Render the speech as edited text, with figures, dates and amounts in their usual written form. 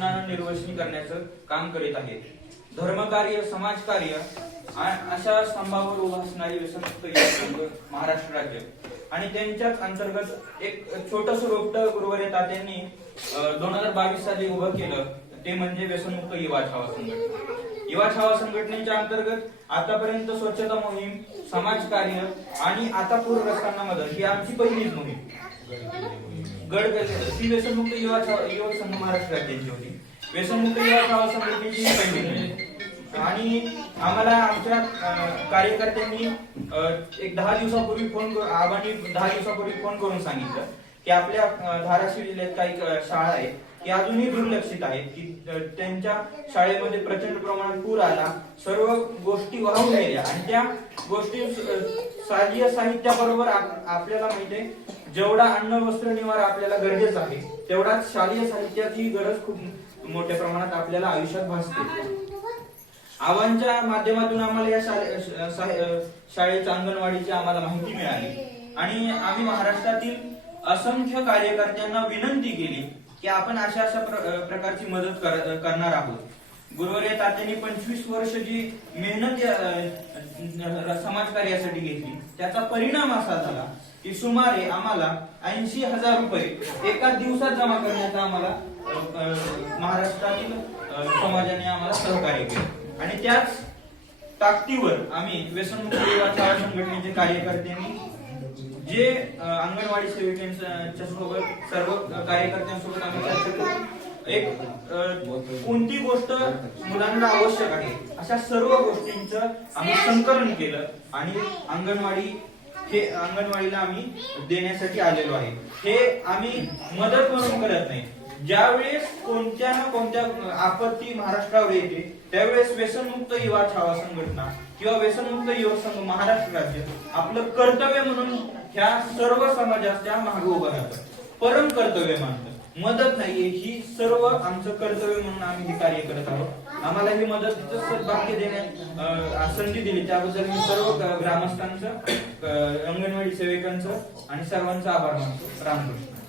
तरुणांना निर्वसनी करण्याचं काम करीत आहे. धर्मकार्य, समाजकार्य अशा स्तंभावर उभा असणारी व्यसनमुक्त युवक संघ महाराष्ट्र राज्य आणि त्यांच्याच अंतर्गत एक छोटस रोपट गुरुवारी तात्यांनी 2022 साली उभं केलं, ते म्हणजे व्यसनमुक्त युवा छावा संघटना. युवा छावा संघटनेच्या अंतर्गत आतापर्यंत स्वच्छता मोहीम, समाजकार्य आणि आता पूरग्रस्तांना मदत ही आमची पहिलीच मोहीम. ती व्यसनमुक्त युवक संघ महाराष्ट्र राज्याची होती. व्यसनमुक्त युवा छावा संघटनेची पहिली मोहीम आणि आम्हाला आमच्या कार्यकर्त्यांनी एक 10 दिवसापूर्वी फोन करून सांगितलं की आपल्या धाराशिव जिल्ह्यात काही शाळा आहेत की अजूनही दुर्लक्षित आहेत, की त्यांच्या शाळेमध्ये प्रचंड प्रमाणात पूर आला, सर्व गोष्टी वाहून गेल्या आणि त्या गोष्टी शालेय साहित्याबरोबर आपल्याला माहिती आहे, जेवढा अन्न वस्त्र निवारा आपल्याला गरजेचं आहे तेवढाच शालेय साहित्याची गरज खूप मोठ्या प्रमाणात आपल्याला आयुष्यात भासते. आव्हानच्या माध्यमातून आम्हाला या शाळेच्या अंगणवाडीची आम्हाला माहिती मिळाली आणि आम्ही महाराष्ट्रातील असंख्य कार्यकर्त्यांना विनंती केली की आपण अशा प्रकारची मदत करणार आहोत. गुरुवारी तात्यांनी 25 वर्ष जी मेहनत समाजकार्यासाठी घेतली त्याचा परिणाम असा झाला की सुमारे आम्हाला 80,000 रुपये एका दिवसात जमा करण्याचा आम्हाला महाराष्ट्रातील समाजाने आम्हाला सहकार्य केले आणि त्याच ताकदीवर आम्ही व्यसनमुक्त युवा छावा संघटनेचे कार्यकर्त्यांनी जे अंगणवाडी सेविकांच्या सोबत सर्व कार्यकर्त्यांसोबत आम्ही चर्चा करून एक कोणती गोष्ट मुलांना आवश्यक आहे अशा सर्व गोष्टींचं आम्ही संकलन केलं आणि अंगणवाडीला आम्ही देण्यासाठी आलेलो आहे. हे आम्ही मदत म्हणून करत नाही. ज्यावेळेस कोणत्या ना कोणत्या आपत्ती महाराष्ट्रावर येते त्यावेळेस व्यसनमुक्त युवा छावा संघटना किंवा व्यसनमुक्त युवक संघ महाराष्ट्र राज्य आपलं कर्तव्य म्हणून ह्या सर्व समाजाच्या मागे उभं राहतं, परम कर्तव्य मानतं. मदत नाहीये, ही सर्व आमचं कर्तव्य म्हणून आम्ही हे कार्य करत आहोत. आम्हाला ही मदतीचं सद्भाग्य देण्यात संधी दिली त्याबद्दल मी सर्व ग्रामस्थांचं, अंगणवाडी सेविकांचं आणि सर्वांचा आभार मानतो. रामकृष्ण.